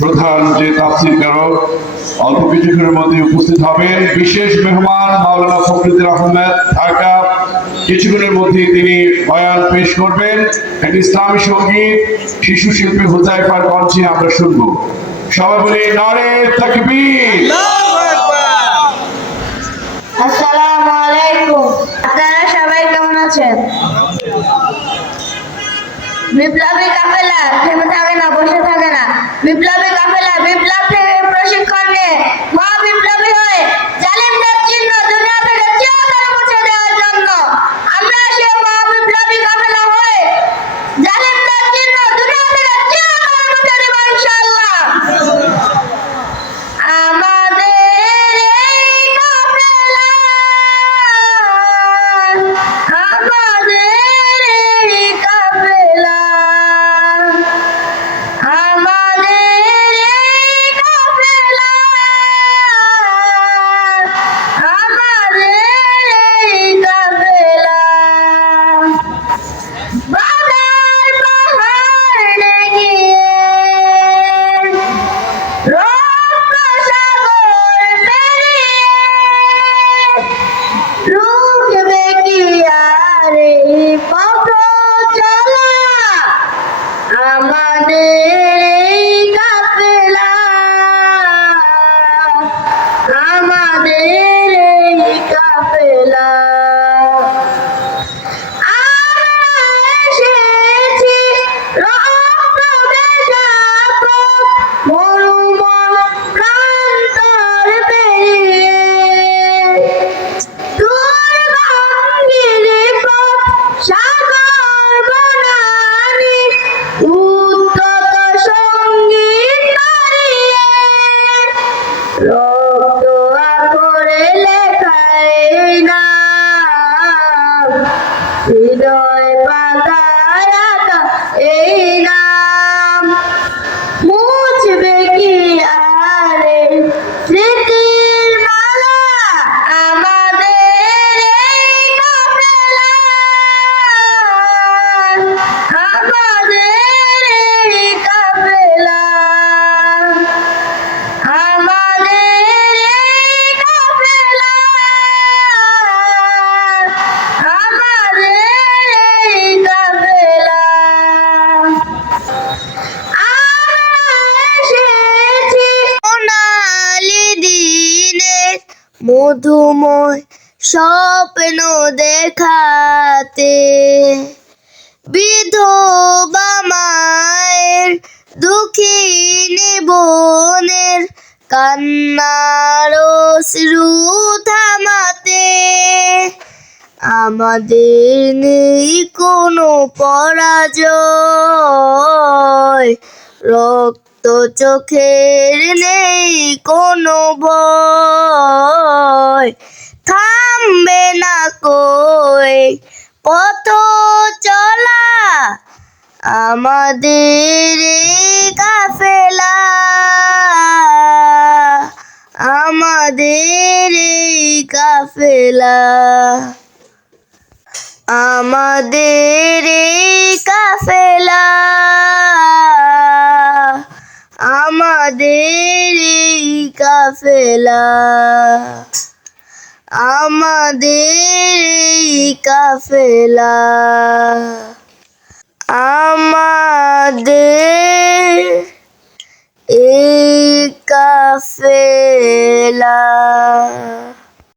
প্রধান যে তাফসীরকারক অল্প কিছুক্ষণের মধ্যে উপস্থিত হবেন। বিশেষ মেহমান মাওলানা ফখরুদ্দীন আহমেদ ঢাকা, কিছুক্ষণের মধ্যে তিনি বয়ান পেশ করবেন। একটি ইসলামী সঙ্গীত শিশু শিল্পী হুযায়ফার কণ্ঠে আমরা শুনবো। সবাই বলি নারে তাকবীর। আসসালামু আলাইকুম। আপনারা সবাই কেমন আছেন? বিপ্লবী কাফেলা থেমে থাকে না, বসে থাকে না। বিপ্লবী কাফেলা বিপ্লব থেকে প্রশিক্ষণ নিয়ে মহা বিপ্লবী হয়ে জালিমদের চিহ্ন দুনিয়া থেকে চিরতরে মুছে দেওয়ার জন্য আমরা সেই মহা বিপ্লবী কাফেলা হয়ে জালিমদের চিহ্ন দুনিয়া থেকে চিরতরে মুছে দেব ইনশাআল্লাহ। হৃদয় পাতায় আঁকা এই নাম মুছবে কি আরে স্মৃতির মালা আমাদের এই কাফেলা, আমাদের এই কাফেলা, আমাদের এই কাফেলা, মধুময় স্বপ্ন দেখাতে বিধবা মায়ের দুঃখিনী বোনের কান্নার অশ্রু থামাতে আমাদের নেই কোনো পরাজয়, রক্ত চোখের নেই কোনো ভয়, থামবে না কই পথ চলা আমাদের এই কাফেলা, আমাদের এই কাফেলা, আমাদের এই কাফেলা, আমাদের এই কাফেলা, আমাদের এই কাফেলা, আমাদের এই কাফেলা।